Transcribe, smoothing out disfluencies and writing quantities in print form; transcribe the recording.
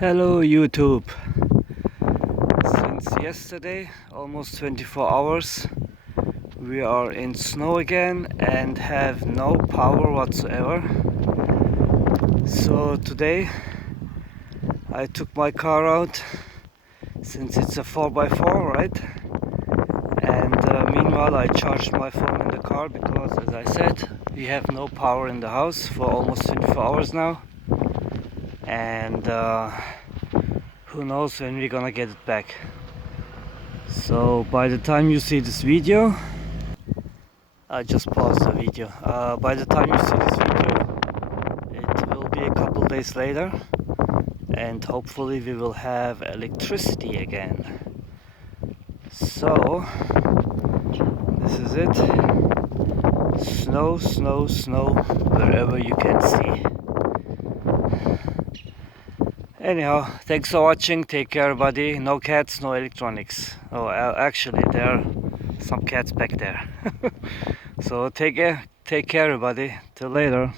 Hello YouTube. Since yesterday, almost 24 hours, we are in snow again and have no power whatsoever. So today I took my car out, since it's a 4x4, right? And meanwhile I charged my phone in the car because, as I said, we have no power in the house for almost 24 hours now. And who knows when we're gonna get it back. So by the time you see this video, I just paused the video. By the time you see this video, it will be a couple days later, and hopefully we will have electricity again. So this is it. Snow, snow, snow wherever you can see. Anyhow, thanks for watching. Take care, everybody. No cats, no electronics. Oh, actually, there are some cats back there. So take care, everybody. Till later.